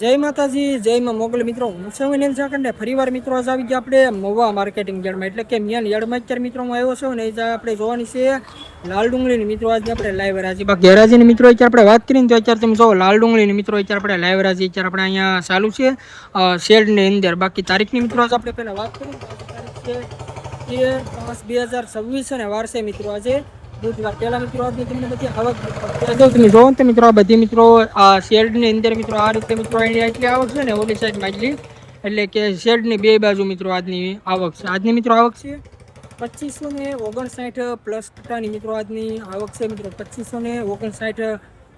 જય માતાજી, જય માં મોગલ મિત્રો. હું છું વિનેન ઝાકંડે. ફરીવાર મિત્રો આજ આવી ગયા આપણે મહુવા માર્કેટિંગ યાર્ડમાં, એટલે કે મેન યાર્ડમાં અત્યારે મિત્રો હું આવ્યો છું ને એ આપણે જોવાની છે લાલ ડુંગળીની મિત્રો આજે આપણે લાઈવ રાજી. બાકી હરાજીની મિત્રો અત્યારે આપણે વાત કરીને તો અત્યારે તમે જો લાલ ડુંગળીની મિત્રો અત્યારે આપણે લાઈવ રાજી અત્યારે આપણે અહીંયા ચાલુ છે શેડની અંદર. બાકી તારીખની મિત્રો આજે આપણે પહેલાં વાત કરીએ તો તારીખ છે 13/5/2026 અને વાર છે મિત્રો આજે બુધવાર. પહેલા મિત્રો આજની તમને બધી આવક તમે જોવો ને મિત્રો આ બધી મિત્રો આ શેડની અંદર મિત્રો આ રીતે મિત્રો એની આટલી આવક છે ને ઓલી સાઈડમાં એટલી, એટલે કે શેડની બે બાજુ મિત્રો આજની આવક છે. આજની મિત્રો આવક છે 2559 પ્લસ ટકાની મિત્રો આજની આવક છે મિત્રો. 2559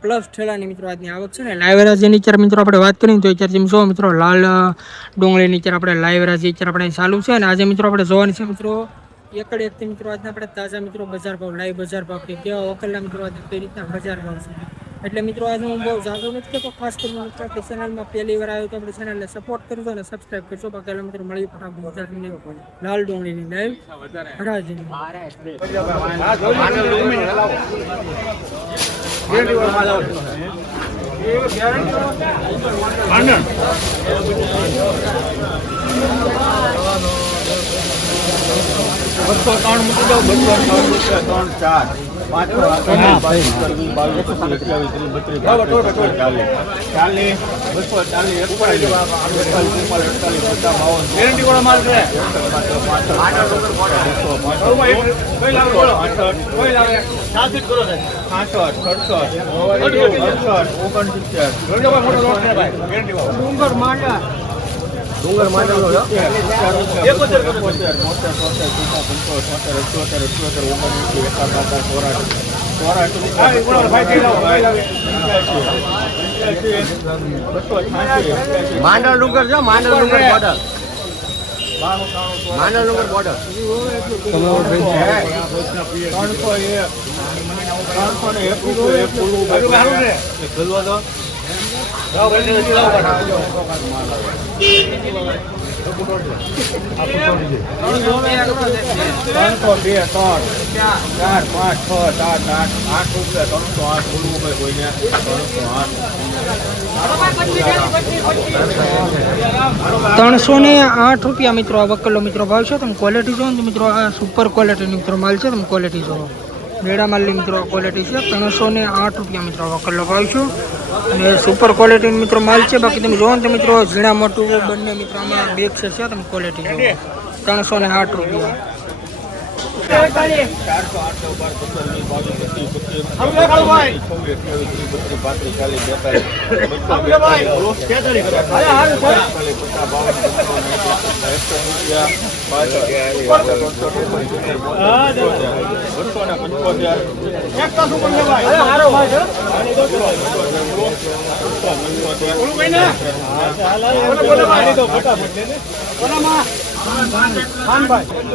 પ્લસ ઠેલાની મિત્રો આજની આવક છે ને. લાઈવ રાજી અત્યારે મિત્રો આપણે વાત કરીએ તો અત્યારે જેમ જો મિત્રો લાલ ડુંગળીની અત્યારે આપણે લાઈવ રાજી અત્યારે આપણે ચાલુ છે અને આજે મિત્રો આપણે જોવાની છે મિત્રો એકડે એકથી મિત્રો આજના આપણે તાજા મિત્રો બજાર ભાવ લાઈવ બજાર ભાવ કે કેવા વકલના મિત્રો આજે કઈ રીતના બજાર ભાવ છે. એટલે મિત્રો આજે હું બહુ જાગો નથી કરતો, ખાસ કરીને મિત્રો આપણી ચેનલમાં પહેલી વાર આવ્યો તો આપણે ચેનલને સપોર્ટ કરજો અને સબસ્ક્રાઈબ કરજો. બાકી મિત્રો મળી ફટાફટ લાલ ડુંગળીની લાઈવ હરાજીની. બસો 3 મૂકી દો, 203 4 5 ગેરંટી વાળો માલ છે. ડુંગર માંડલો માંડલ ડુંગર છે, માંડલ ડુંગર બોર્ડર, માંડલ ડુંગર બોર્ડર 308 રૂપિયા મિત્રો આ વકલો મિત્રો ભાવ છે. તમે ક્વોલિટી જો ને મિત્રો આ સુપર ક્વોલિટીની મિત્રો માલ છે. તમે ક્વોલિટી જો મેળા માલની મિત્રો ક્વોલિટી છે. 308 રૂપિયા મિત્રો વકલો ભાવ છે અને સુપર ક્વોલિટીની મિત્રો માલ છે. બાકી તમે જોવો ને મિત્રો ઝીણા મોટું બંને મિત્રો આમાં બેગ છે. તમે ક્વોલિટી જો 308 રૂપિયા.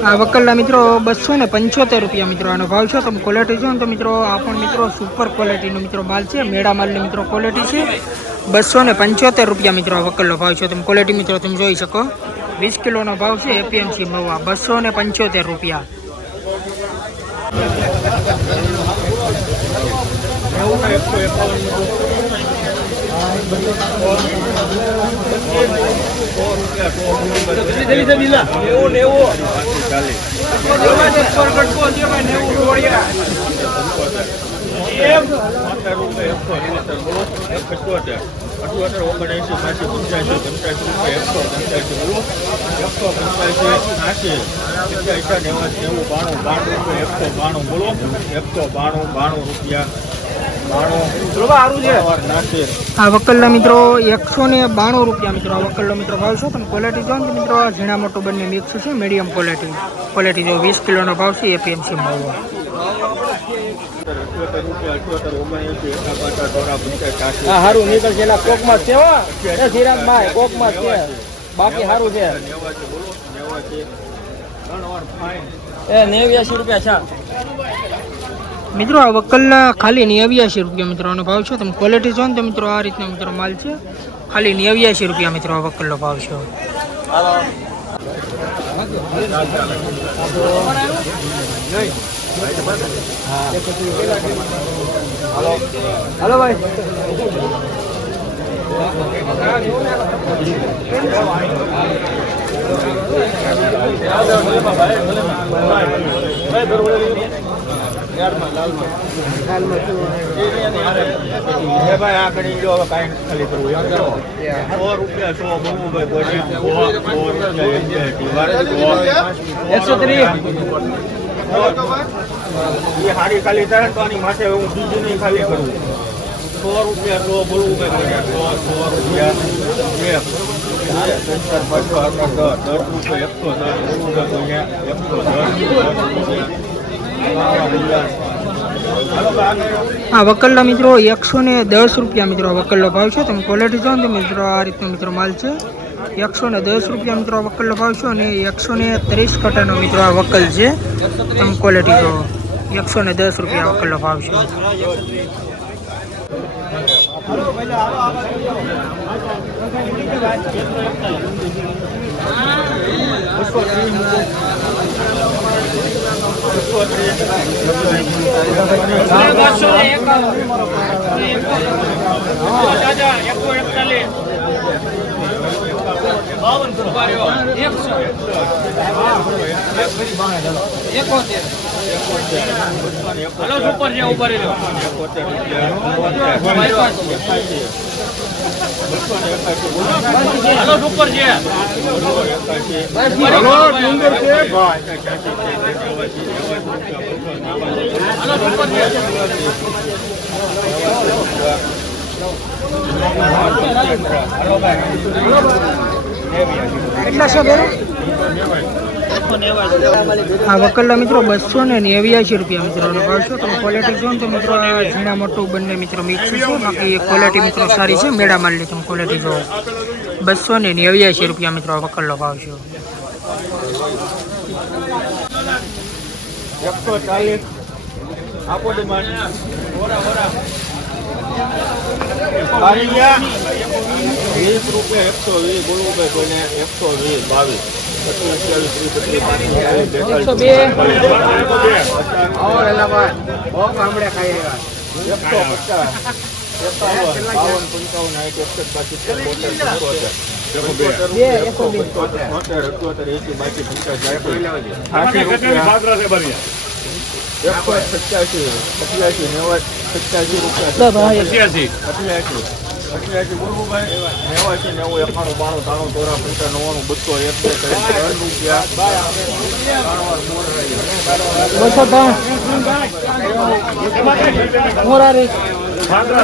આ વકલના મિત્રો 275 રૂપિયા મિત્રો આનો ભાવ છે. તમે ક્વોલિટી જો ને તો મિત્રો આ પણ મિત્રો સુપર ક્વોલિટીનો મિત્રો માલ છે. મેળા માલની મિત્રો ક્વોલિટી છે. 275 રૂપિયા મિત્રો આ વકલનો ભાવ છે. તમે ક્વોલિટી મિત્રો તમે જોઈ શકો. 20 કિલોનો ભાવ છે એપીએમસી મહુવા 275 રૂપિયા. આ વકલના મિત્રો 192 રૂપિયા મિત્રો આ વકલનો મિત્રો ભાવ છે. તમે ક્વોલિટી જો ને મિત્રો ઝીણા મોટું બંને મિક્સ છે. મીડિયમ ક્વોલિટી જો 20 કિલોનો ભાવ છે એપીએમસી મહુવા. હારું નીકળશે એના કોકમાં છે શ્રીરામભાઈ, કોકમાં છે, બાકી સારું છે. 89 રૂપિયા છે મિત્રો આ વકલના ખાલી 89 રૂપિયા મિત્રો આનો ભાવ છે. તમે ક્વોલિટી જો ને તો મિત્રો આ રીતનો મિત્રો માલ છે. ખાલી 89 રૂપિયા મિત્રો આ વકલનો ભાવ છે. હલો ભાઈ ભાઈ આ કરી જો હવે કાંઈ ખાલી કરવું એમ કરો. 100 રૂપિયા 100 બોલવું ભાઈ બોલી 130 એ હારી ખાલી થાય તો આની માથે હું બીજું નહીં ખાલી કરું. 100 રૂપિયા 100 બોલવું ભાઈ 100 રૂપિયા 110 આ વકલ્લા મિત્રો 110 રૂપિયા મિત્રો વકલ્લો ભાવ છે. તમે ક્વોલિટી જો તો મિત્રો આ રીતનો મિત્રો માલ છે. 110 રૂપિયા મિત્રો વકલ્લો ભાવ છે અને 130 કટાનો મિત્રો આ વકલ છે. તમે ક્વોલિટી જો 110 રૂપિયા વકલ્લો ભાવ છે. કેટલા છે બેરો? આ વકલ્લા મિત્રો 289 રૂપિયા મિત્રો ભાવ છે. તમે ક્વોલિટી જો તો મિત્રો આ ઝીણા મોટું બંને મિત્રો મિક્સ છે. બાકી ક્વોલિટી મિત્રો સારી છે. મેળા માલની તમે ક્વોલિટી જો 289 રૂપિયા મિત્રો આ વકલ્લો ભાવ છે. 140 આપો ડિમાન્ડ આવી ગયા 20 રૂપિયા 120 બોલવું ભાઈ કોઈને 120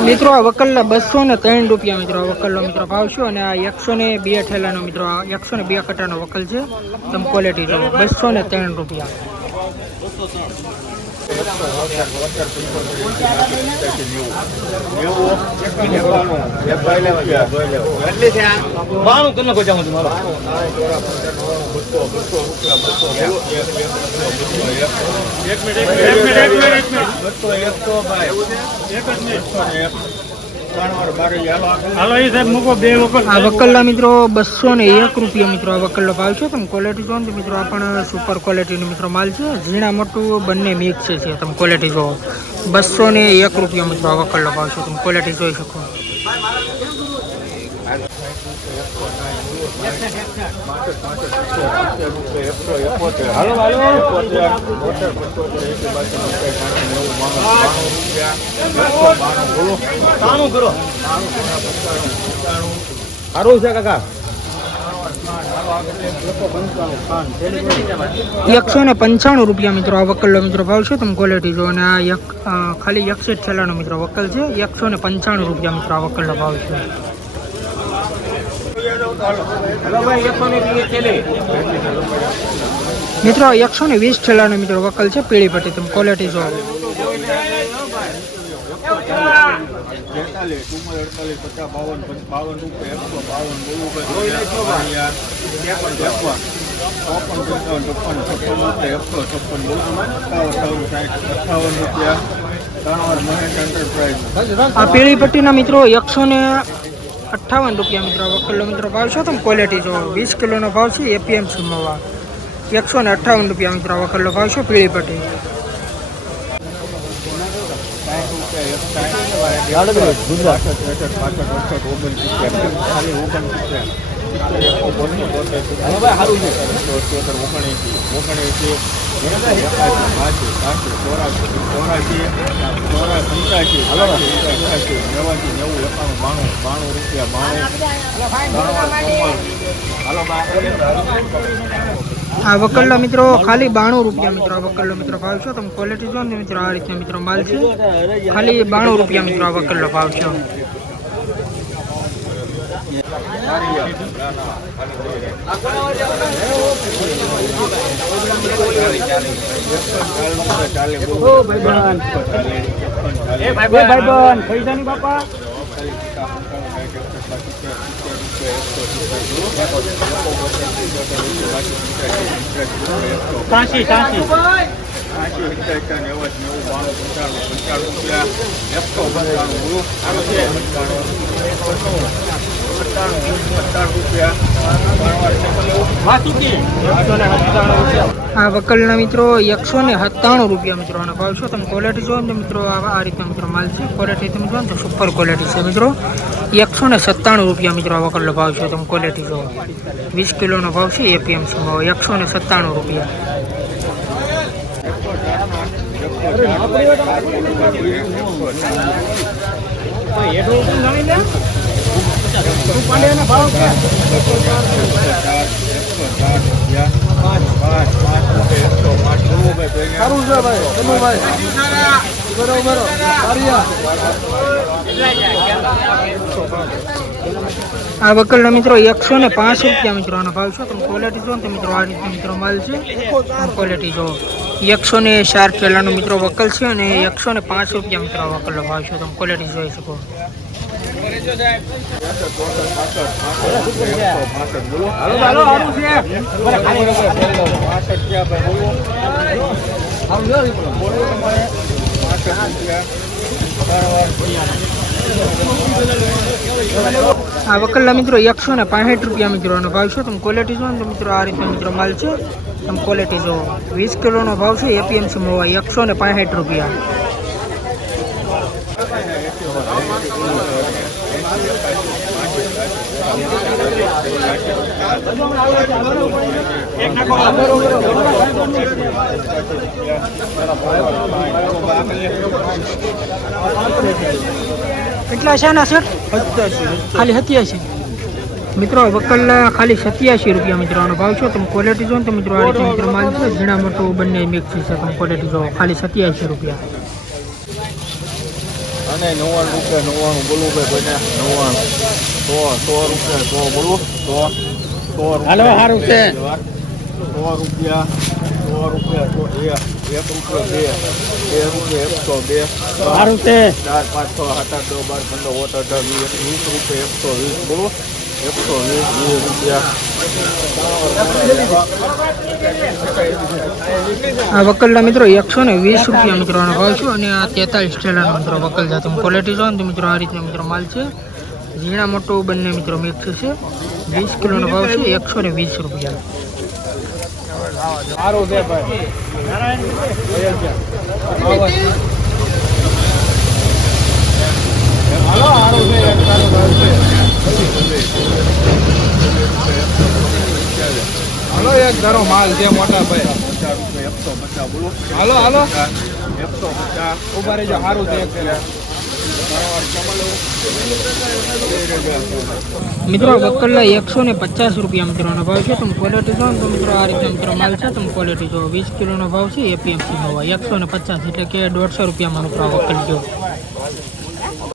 મિત્રો આ વકલ્લા 203 રૂપિયા મિત્રો આ વકલ્લો મિત્રો ભાવ છે. અને આ 102 ઠેલાનો મિત્રો આ 102 કટાનો વકલ છે. તમે ક્વોલિટી જો 203 રૂપિયા. આ વકલ્લા મિત્રો 201 રૂપિયા મિત્રો આ વકલ્લો ભાવ છે. તમે ક્વોલિટી જો તો મિત્રો આ પણ સુપર ક્વોલિટીનો મિત્રો માલ છે. ઝીણા મોટું બંને મિક્સ છે. તમે ક્વોલિટી જો 201 રૂપિયા મિત્રો આ વકલ્લો ભાવ છે. તમે ક્વોલિટી જોઈ શકો. સારું છે કાકા 195 રૂપિયા મિત્રો આ વકલ્લો મિત્રો ભાવ છે. તમે ક્વોલિટી જો. અને આ ખાલી 61 છેલ્લાનો મિત્રો વકલ છે. 195 રૂપિયા મિત્રો આ વકલ્લો ભાવ છે. મિત્રો 120 છેલ્લાનો મિત્રો વકલ છે. પીળી પટ્ટી તમે ક્વોલિટી જો. 158 આ પીળી પટ્ટીના મિત્રો 158 રૂપિયા મિત્રો વકલ્લો મિત્રો ભાવ છે. તમે ક્વોલિટી જો 20 કિલોનો ભાવ છે. એપીએમસી મવા 158 રૂપિયા મિત્રો વકલ્લો ભાવ છે. પીળી પટ્ટી આ વકલ્લા મિત્રો ખાલી 92 રૂપિયા મિત્રો. આ વકલ્લો મિત્રો ભાવ છે. તમે ક્વોલિટી જો ને મિત્રો, આ રીતના મિત્રો માલ છે. ખાલી 92 રૂપિયા મિત્રો આ વકલ્લો ભાવ છે. આ વકલના મિત્રો 197 રૂપિયા મિત્રો આનો ભાવ છે. તમે ક્વોલિટી જો ને મિત્રો, આ રીતના મિત્રો માલ છે. ક્વોલિટી તમે જો ને તો સુપર ક્વોલિટી છે મિત્રો. 197 રૂપિયા મિત્રો આ વકલનો ભાવ છે. તમે ક્વોલિટી જો 20 કિલોનો ભાવ છે. એપીએમસી ભાવ 197 રૂપિયા. આ વકલના મિત્રો 105 રૂપિયા મિત્રો આનો ભાવ છે. તમે ક્વોલિટી જો ને મિત્રો, આ રીતે મિત્રો માલ છે. ક્વોલિટી જો 104 કિલોનો મિત્રો વકલ છે અને 105 રૂપિયા મિત્રો આ વકલનો ભાવ છે. તમે ક્વોલિટી જોઈ શકો. આ વકલના મિત્રો 165 રૂપિયા મિત્રો આનો ભાવ છે. તમે ક્વોલિટી જો ને તો મિત્રો, આ રીતે મિત્રો માલ છે. તમે ક્વોલિટી જો 20 કિલોનો ભાવ છે. એપીએમસી મોવા 165 રૂપિયા. કેટલા છે ના સર? ખાલી 87 મિત્રો. વકલ ખાલી 87 રૂપિયા મિત્રો આનો ભાવ છે. તમે ક્વોલિટી જો ને તો મિત્રો, આ રીતે મિત્રો માલ છે. ઝીણા મોટું બંને મિક્સ છે. તમે ક્વોલિટી જો ખાલી 87 રૂપિયા. અને 99 રૂપિયા 99 બોલવું ભાઈ કોઈને 99 100 રૂપિયા 100 બોલવું 100 હાલો સારું છે. 100 રૂપિયા 100 રૂપિયા 1 રૂપિયા 2 રૂપિયા 102 સારું છે. 4 5 6 7 8 9 12 15 18 18 20 રૂપિયા 120 બોલો 120 રૂપિયા. આ વકલના મિત્રો 120 રૂપિયા મિત્રો આનો ભાવ છે. અને આ 43 ટેલાનો મિત્રો વકલ છે. તમે ક્વોલિટી જો ને તો મિત્રો, આ રીતના મિત્રો માલ છે. ઝીણા મોટું બંને મિત્રો મિક્સ છે. 20 કિલોનો ભાવ છે. 120 રૂપિયા. સારું છે ભાઈ. હાલો એક ધારો માલ છે મોટા ભાઈ. 150 બોલો. હાલો હાલો 150 ઉભા રહેજો. સારું છે મિત્રો. વકલના 150 રૂપિયા મિત્રોનો ભાવ છે. તમે ક્વોલિટી જો ને તો મિત્રો, આ રીતે મિત્રો માલ છે. તમે ક્વોલિટી જો 20 કિલોનો ભાવ છે. એપીએમસી ભાવ 150 એટલે કે 150 રૂપિયામાં મિત્રો વકલ જો.